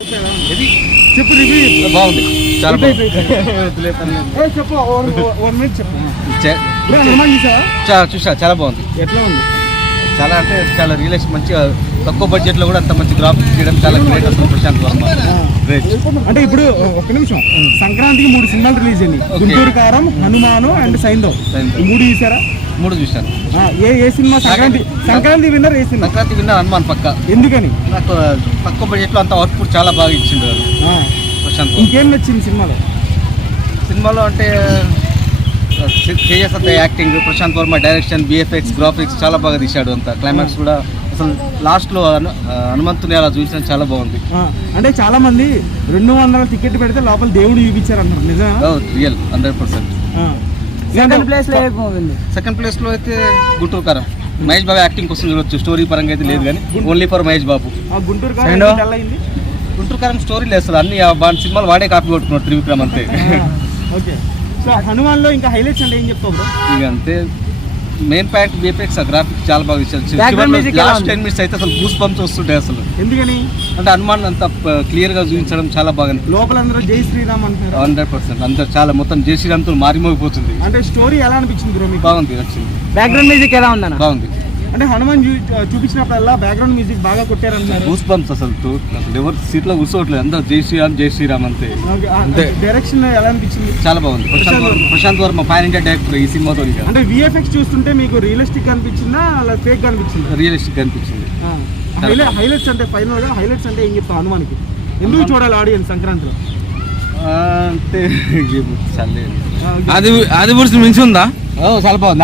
చెప్పు రివ్యూ బాగుంది, చాలా బాగుంది. చెప్పు 1 minute చెప్పు. హనుమాన్ చూసా, చాలా బాగుంది. ఎట్లా ఉంది? చాలా అంటే చాలా రియలిస్టిక్, మంచిగా తక్కువ బడ్జెట్ లో కూడా అంత మంచి గ్రాఫిక్స్ చేయడం చాలా గ్రేట్. అసలు ప్రశాంత్ వర్మ గ్రేట్. అంటే ఇప్పుడు ఒక నిమిషం, సంక్రాంతికి 3 సినిమాలు రిలీజ్ అయ్యి, గుంటూరు కారం, హనుమాను అండ్ సైంధవ్. 3 చూసారా? 3 చూశాను. ఏ సినిమా సంక్రాంతి విన్నర్? ఏ సినిమా సంక్రాంతి విన్నర్ హనుమాన్ పక్క. ఎందుకని? నాకు తక్కువ బడ్జెట్ లో అంత అవుట్పుట్ చాలా బాగా ఇచ్చిండు ప్రశాంత్. ఇంకేం నచ్చింది సినిమాలో అంటే కేఎస్ అంత acting, Prashanth Varma direction, VFX, graphics చాలా బాగా తీశాడు. అంత క్లైమాక్స్ కూడా అసలు లాస్ట్ లో హనుమంతుని అలా చూసిన చాలా బాగుంది. అంటే చాలా మంది 200 టికెట్ పెడితే లోపల దేవుడు చూపించారు అంటారు, నిజమా? రియల్ 100%. సెకండ్ ప్లేస్ లో అయితే గుంటూరు కారం. మహేష్ బాబు యాక్టింగ్ కోసం చూడొచ్చు, స్టోరీ పరంగా అయితే లేదు కానీ ఓన్లీ ఫర్ మహేష్ బాబు. గుంటూరు కారం స్టోరీ లేదు అసలు, అన్ని వాడి సినిమాలు వాడే కాపీ కొట్టుకున్నాడు త్రివిక్రమ్ అంతే. ఓకే. సో హనుమాన్ లో ఇంకా హైలైట్స్ అంటే ఏం చెప్తావు? ఇక అంతే, మెయిన్ పాయింట్ విఎఫ్ఎక్స్, గ్రాఫిక్స్ చాలా బాగా ఇచ్చారు. లాస్ట్ 10 minutes అయితే అసలు గూస్ బంప్స్ వస్తుంటాయి అసలు. ఎందుకని? అంటే హనుమాన్ అంత క్లియర్ గా చూపించడం చాలా బాగా. లోపల అందరూ జై శ్రీరామ్ అంటున్నారు. 100% అందరు చాలా మొత్తం జై శ్రీరామ్ తో మారిమోగిపోతుంది. అంటే స్టోరీ ఎలా అనిపించింది బ్రో మీకు? బాగుంది, నచ్చింది. బ్యాక్గ్రౌండ్ మ్యూజిక్ ఎలా ఉందన్న? బాగుంది. అంటే హనుమాన్ చూపించినప్పుడల్లా బ్యాక్గ్రౌండ్ మ్యూజిక్ బాగా కొట్టారంటున్నారు. గూస్ బంప్స్ అసలు ఎవరు సీట్ లో కూర్చోవట్లేదు, అందరూ జై శ్రీరామ్ జై శ్రీరామ్ అంతే. డైరెక్షన్ ఎలా అనిపించింది? చాలా బాగుంది. Prashanth Varma pan India director ఈ సినిమాతో. అంటే విఎఫ్ఎక్స్ చూస్తుంటే మీకు రియలిస్టిక్ అనిపించిందా అలా ఫేక్ అనిపించింది? రియలిస్టిక్ అనిపించింది. హైలైట్స్ అంటే ఫైనల్ గా హైలైట్స్ అంటే ఏం చెప్తావు హనుమాన్కి? ఎందుకు చూడాలి ఆడియన్స్ సంక్రాంతిలో? అంటే అది మించి ఉందా? చాలా బాగుంది.